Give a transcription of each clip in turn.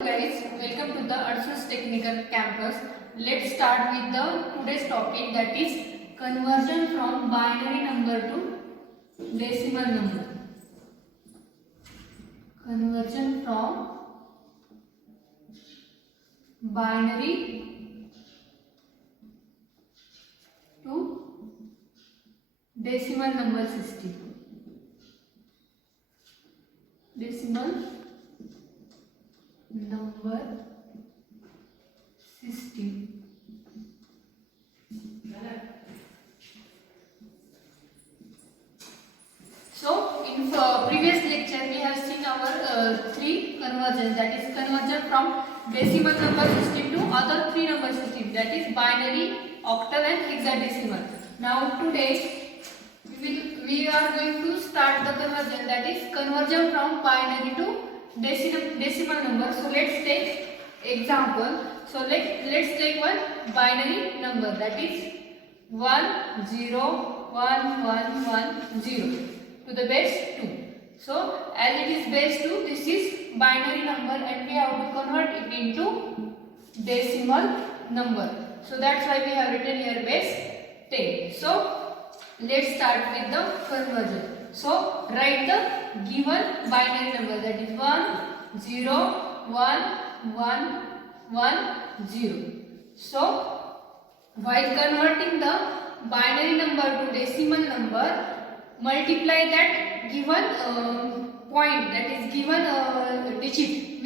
Guys, welcome to the Arsus Technical Campus. Let's start with the today's topic, that is conversion from binary number to decimal number. Conversion from binary to decimal number system. Decimal number system. So in previous lecture we have seen our three conversions, that is conversion from decimal number system to other three number system, that is binary, octal and hexadecimal. Now today we are going to start the conversion, that is conversion from binary to decimal number. So let's take example. So let's take one binary number, that is 1 0 1 1 1 0 to the base 2. So as it is base 2, this is binary number and we have to convert it into decimal number. So that's why we have written here base 10. So let's start with the conversion. So write the given binary number, that is 1 0 1 1 1 0. So while converting the binary number to decimal number, multiply that given point, that is given digit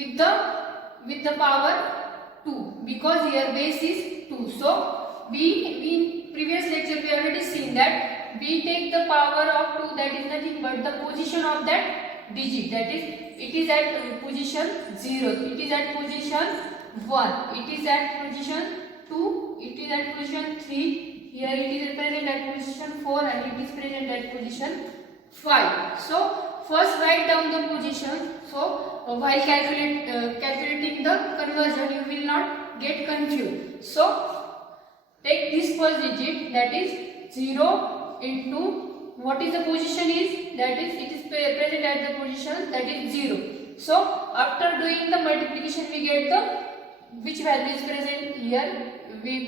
with the power 2, because here base is 2. So we in previous lecture we already seen that we take the power of 2, that is nothing but the position of that digit, that is it is at position 0, it is at position 1, it is at position 2, it is at position 3, here it is present at position 4 and it is present at position 5. So first write down the position. So while calculating the conversion you will not get confused. So take this first digit, that is 0 into what is the position is, that is it is present at the position, that is 0. So after doing the multiplication we get the which value is present here, we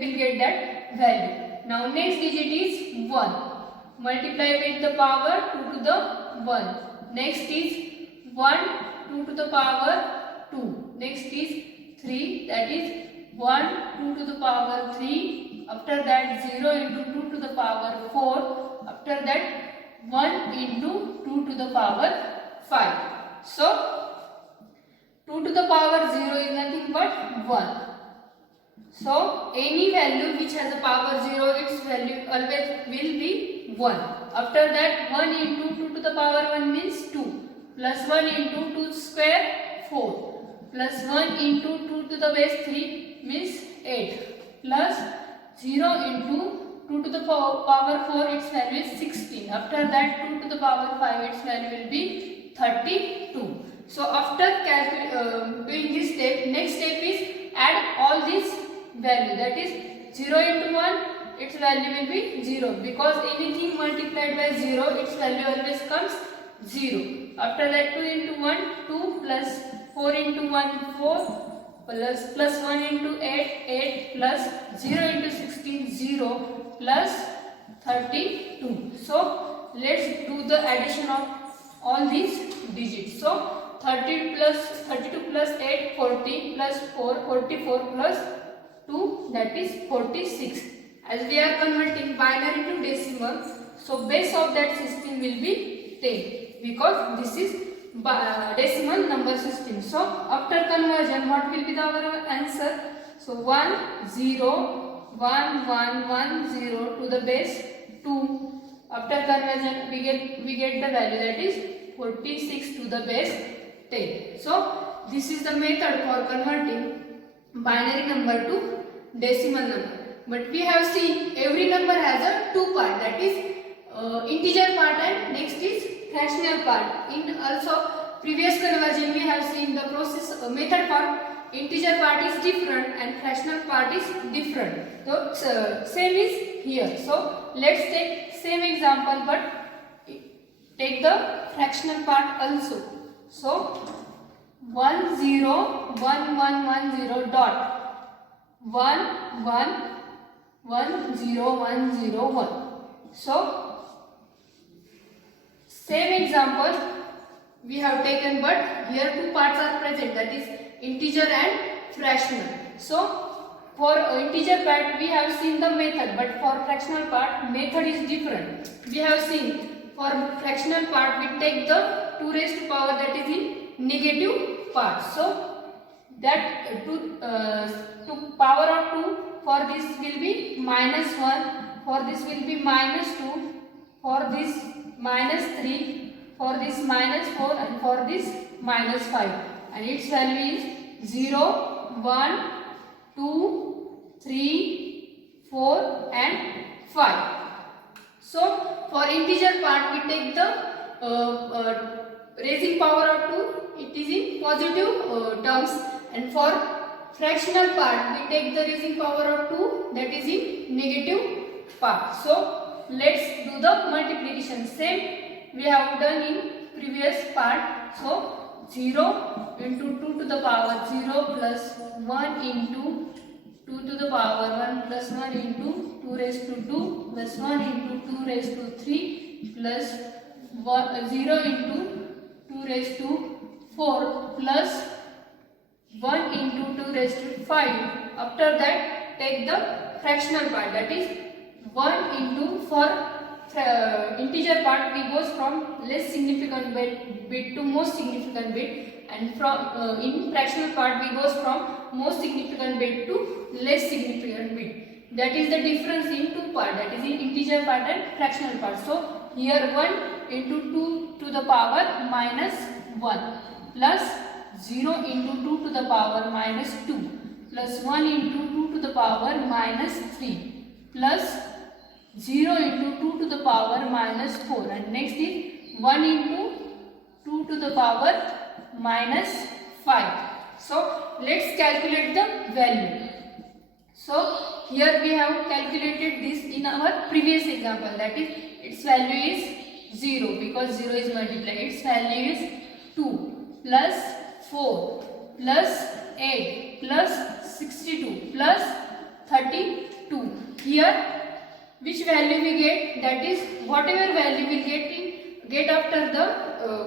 will get that value. Now next digit is 1, multiply with the power 2 to the 1. Next is 1 2 to the power 2. Next is 3, that is 1 2 to the power 3. After that 0 into 2 to the power 4. After that 1 into 2 to the power 5. So 2 to the power 0 is nothing but 1. So any value which has a power 0, its value always will be 1. After that 1 into 2 to the power 1 means 2. Plus 1 into 2 square 4. Plus 1 into 2 to the base 3 means 8. Plus 0 into 2 to the power 4, its value is 16. After that 2 to the power 5, its value will be 32. So after doing this step, next step is add all these value, that is 0 into 1, its value will be 0, because anything multiplied by 0, its value always comes 0. After that 2 into 1, 2, plus 4 into 1, 4, plus 1 into 8, 8, plus 0 into 16, 0, plus 32. So let's do the addition of all these digits. So 32 plus 8, 40, plus 4, 44, plus 2, that is 46. As we are converting binary to decimal, so base of that system will be 10, because this is decimal number system. So after conversion, what will be our answer? So 1 0 1 1 1 0 to the base 2. After conversion we get the value, that is 46 to the base 10. So this is the method for converting binary number to decimal number. But we have seen every number has a two part, that is integer part and next is fractional part. In also previous conversion we have seen the process method for integer part is different and fractional part is different. So same is here. So let's take same example but take the fractional part also. So 1 0 1 1 1 0 dot 1 1 1 0 1 0 1. So same example we have taken, but here two parts are present, that is integer and fractional. So for integer part we have seen the method, but for fractional part method is different. We have seen for fractional part we take the 2 raised to power that is in negative part. So that to power of 2, for this will be minus 1, for this will be minus 2, for this minus 3, for this minus 4, and for this minus 5, and its value is 0 1 2 3 4 and 5. So for integer part we take the raising power of 2, it is in positive terms, and for fractional part we take the raising power of 2, that is in negative part. So let's do the multiplication. Same we have done in previous part. So 0 into 2 to the power 0 plus 1 into 2 to the power 1 plus 1 into 2 raised to 2 plus 1 into 2 raised to 3 plus 0 into 2 raised to 4 plus 1 into 2 raised to 5. After that take the fractional part, that is 1 into, for integer part we goes from less significant bit to most significant bit, and from in fractional part we goes from most significant bit to less significant bit. That is the difference in two part, that is in integer part and fractional part. So here 1 into 2 to the power minus 1 plus 0 into 2 to the power minus 2 plus 1 into 2 to the power minus 3 plus 0 into 2 to the power minus 4, and next is 1 into 2 to the power minus 5. So let's calculate the value. So here we have calculated this in our previous example, that is its value is 0 because 0 is multiplied. Its value is 2 plus 4 plus 8 plus 62 plus 32. Here which value we get, that is whatever value we get after the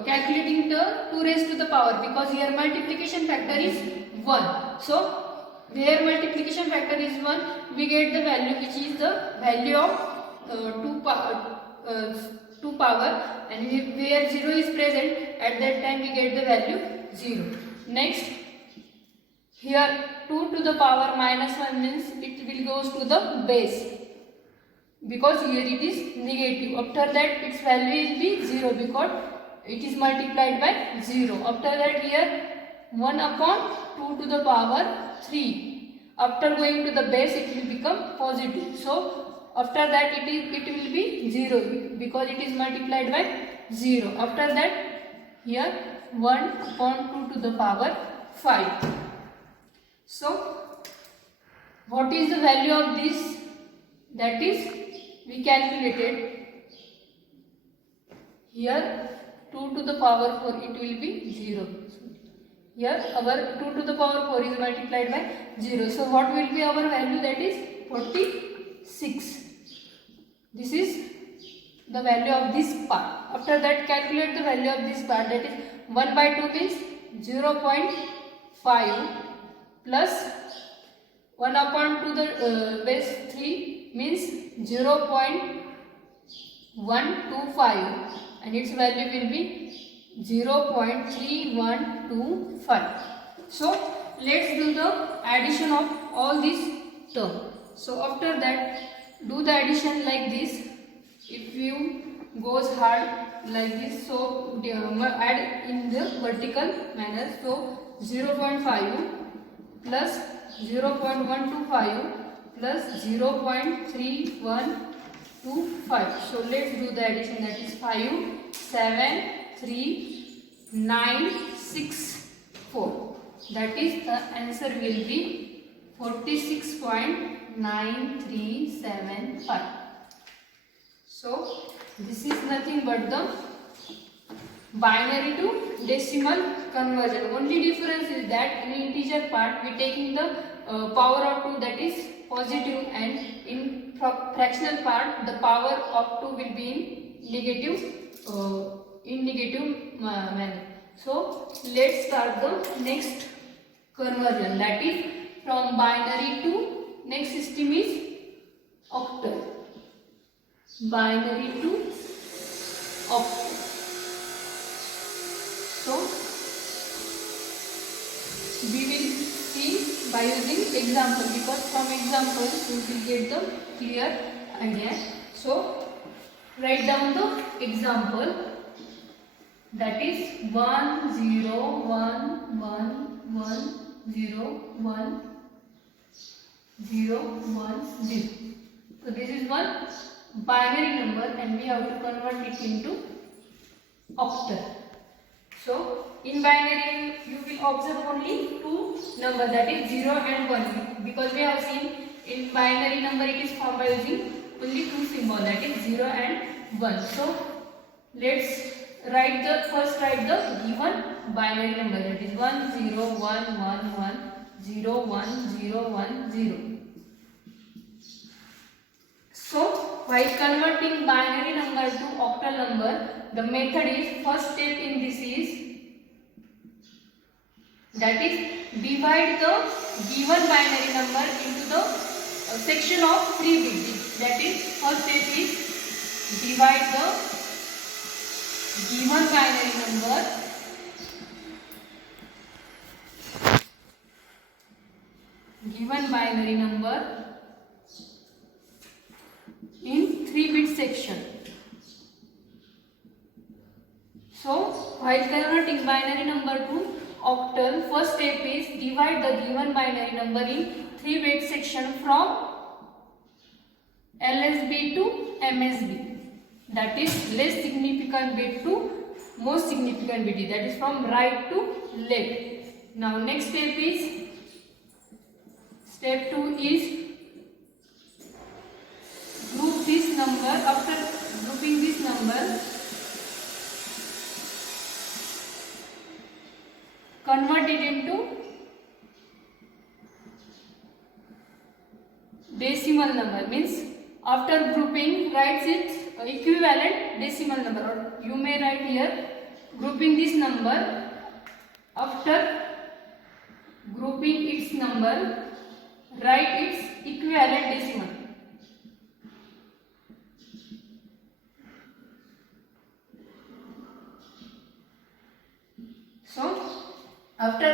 calculating the 2 raised to the power, because here multiplication factor is 1. So where multiplication factor is 1, we get the value which is the value of 2 power, and where 0 is present at that time we get the value 0. Next here 2 to the power minus 1 means it will goes to the base, because here it is negative. After that its value will be 0 because it is multiplied by 0. After that here 1 upon 2 to the power 3. After going to the base it will become positive. So after that it will be 0 because it is multiplied by 0. After that here 1 upon 2 to the power 5. So what is the value of this? That is we calculated here 2 to the power 4, it will be 0. Here our 2 to the power 4 is multiplied by 0. So what will be our value? That is 46. This is the value of this part. After that calculate the value of this part, that is 1 by 2 means 0.5 plus 1 upon to the base 3 means 0.125, and its value will be 0.3125. So let's do the addition of all these terms. So after that do the addition like this. If you goes hard like this, so add in the vertical manner. So 0.5 plus 0.125 plus 0.3125. So let's do the addition, that is 5 7 3 9 6 4. That is the answer will be 46.9375. So this is nothing but the binary to decimal conversion. Only difference is that in integer part we taking the power of 2, that is positive, and in fractional part the power of 2 will be in negative manner. So let's start the next conversion, that is from binary to next system is octal. Binary to octal. So we will see by using example, because from example you will get the clear idea. So write down the example, that is 1 0 1 1 1 0 1 0 1 0. So this is one binary number and we have to convert it into octal. So in binary you will observe only two numbers, that is 0 and 1, because we have seen in binary number it is formed by using only two symbols, that is 0 and 1. So let's first write the given binary number, that is 1 0 1 1 1 0 1 0 1 0. So while converting binary number to octal number, the method is, first step in this is, that is divide the given binary number into the section of 3 bits. That is first step is divide the given binary number in 3-bit section. So while converting binary number to octal, first step is divide the given binary number in 3-bit section from LSB to MSB, that is less significant bit to most significant bit, that is from right to left. Now next step is, step 2 is group this number. After grouping this number, convert it into decimal number, means after grouping write its equivalent decimal number, or you may write here grouping this number. After grouping its number, write its equivalent decimal. So after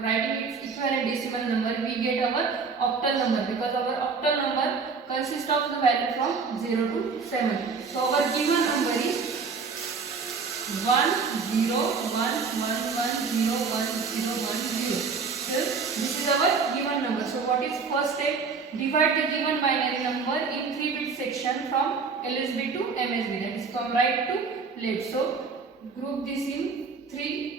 writing its equivalent decimal number, we get our octal number, because our octal number consists of the value from 0 to 7. So our given number is 1 0 1 1 1 0 1 0 1 0. So this is our given number. So what is first step? Divide the given binary number in 3-bit section from LSB to MSB, that is from right to left. So group this in 3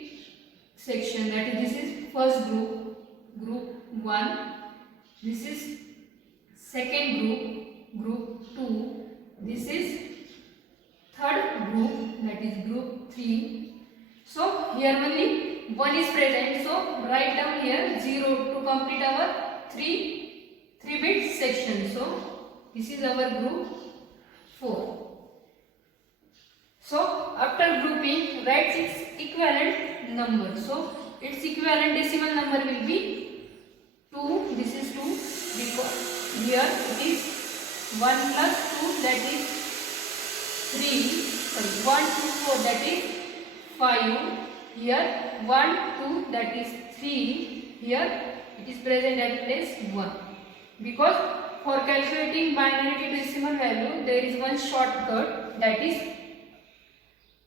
section, that is this is first group, group 1, this is second group, group 2, this is third group, that is group 3. So here only 1 is present, so write down here 0 to complete our 3-bit section. So this is our group 4. So after grouping, write its equivalent number. So its equivalent decimal number will be 2. This is 2, because here it is 1 plus 2, that is 3. Sorry, 1 2 4, that is 5. Here 1 2, that is 3. Here it is present at place 1. Because for calculating binary to decimal value, there is one shortcut, that is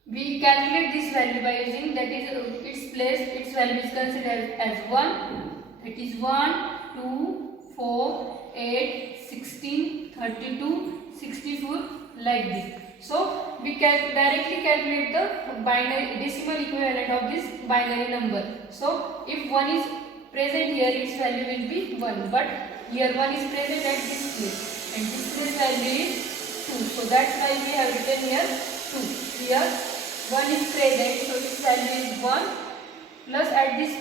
we calculate this value by using, that is its place, its value is considered as 1, that is 1 2 4 8 16 32 64, like this. So we can directly calculate the binary decimal equivalent of this binary number. So if 1 is present here, its value will be 1, but here 1 is present at this place and this place value is 2. So that's why we have written here 2. Here 1 is present, so its value is 1, plus at this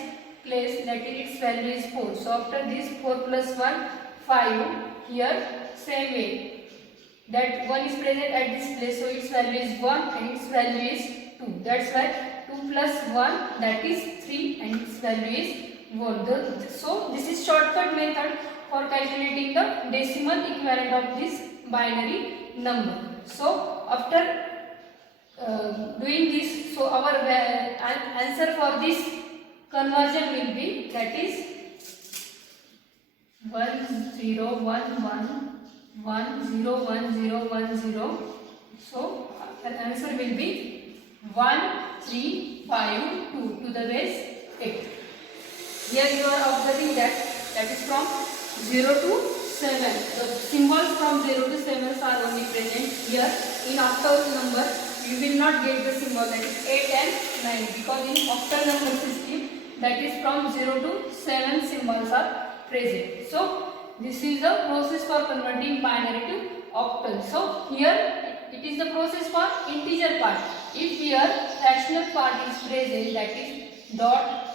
place that is its value is 4. So after this 4 plus 1, 5. Here same way, that 1 is present at this place, so its value is 1 and its value is 2. That's why 2 plus 1, that is 3, and its value is 1. So this is shortcut method for calculating the decimal equivalent of this binary number. So after doing this, so our answer for this conversion will be, that is 1011101010. So our answer will be 1352 to the base 8. Here you are observing that is from 0 to 7. The symbols from 0 to 7 are only present here. In octal number you will not get the symbol, that is 8 and 9, because in octal number system, that is from 0 to 7 symbols are present. So this is the process for converting binary to octal. So here it is the process for integer part. If here fractional part is present, that is dot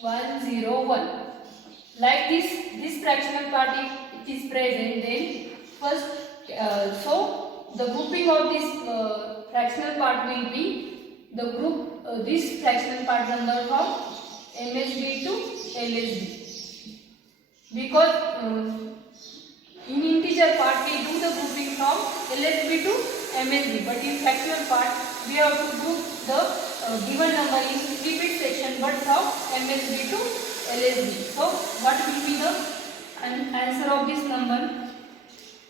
101, like this fractional part, if it is present, then first so the grouping of this fractional part will be the group this fractional part number from MSB to LSB, because in integer part we do the grouping from LSB to MSB, but in fractional part we have to group the given number in repeat section, but from MSB to LSB. So what will be the answer of this number?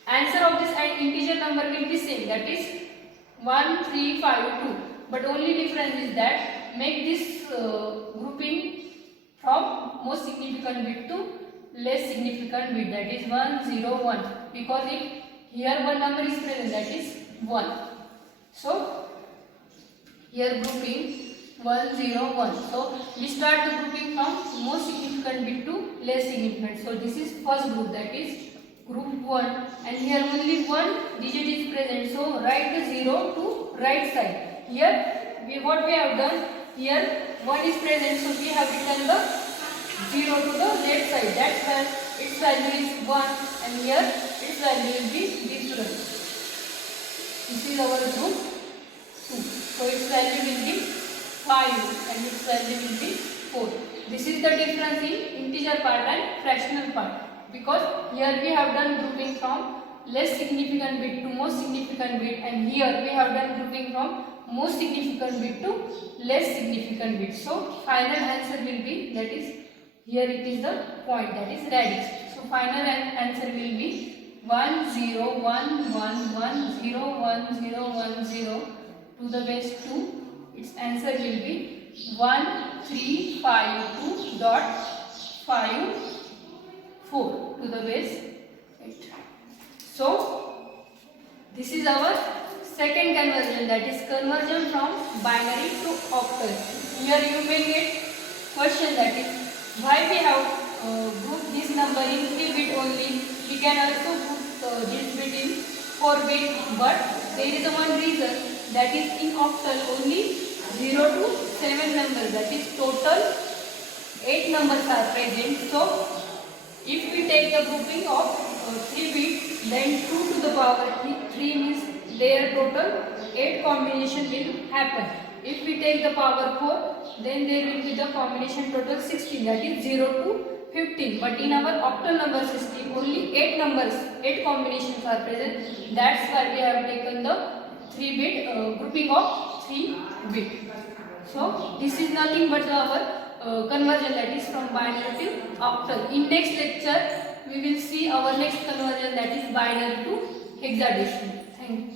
Answer of this integer number will be same, that is 1352, but only difference is that make this grouping from most significant bit to less significant bit, that is 101, because if here one number is present, that is 1. So here grouping 101. So we start the grouping from most significant bit to less significant. So this is first group, that is group 1, and here only one digit is present, so write the 0 to right side. Here what we have done, here 1 is present, so we have written the 0 to the left side. That's why its value is 1, and here its value will be different. This is our group 2, so its value will be 5 and its value will be 4. This is the difference in integer part and fractional part, because here we have done grouping from less significant bit to most significant bit, and here we have done grouping from most significant bit to less significant bit. So final answer will be, that is here it is the point, that is radix. So final answer will be 1011101010 to the base 2. Its answer will be 1352.54 to the base 8. So this is our second conversion, that is conversion from binary to octal. Here you may get question, that is why we have grouped this number in 3 bit only. We can also group this bit in 4 bit, but there is one reason, that is in octal only 0 to 7 numbers, that is total 8 numbers are present. So if we take the grouping of 3 bits, then 2 to the power 3 means their total 8 combination will happen. If we take the power 4, then there will be the combination total 16, that is 0 to 15. But in our octal number system only 8 numbers, 8 combinations are present. That's why we have taken the 3 bit grouping of 3 bit. So this is nothing but our conversion, that is from binary to octal. In next lecture we will see our next conversion, that is binary to hexadecimal. Thank you.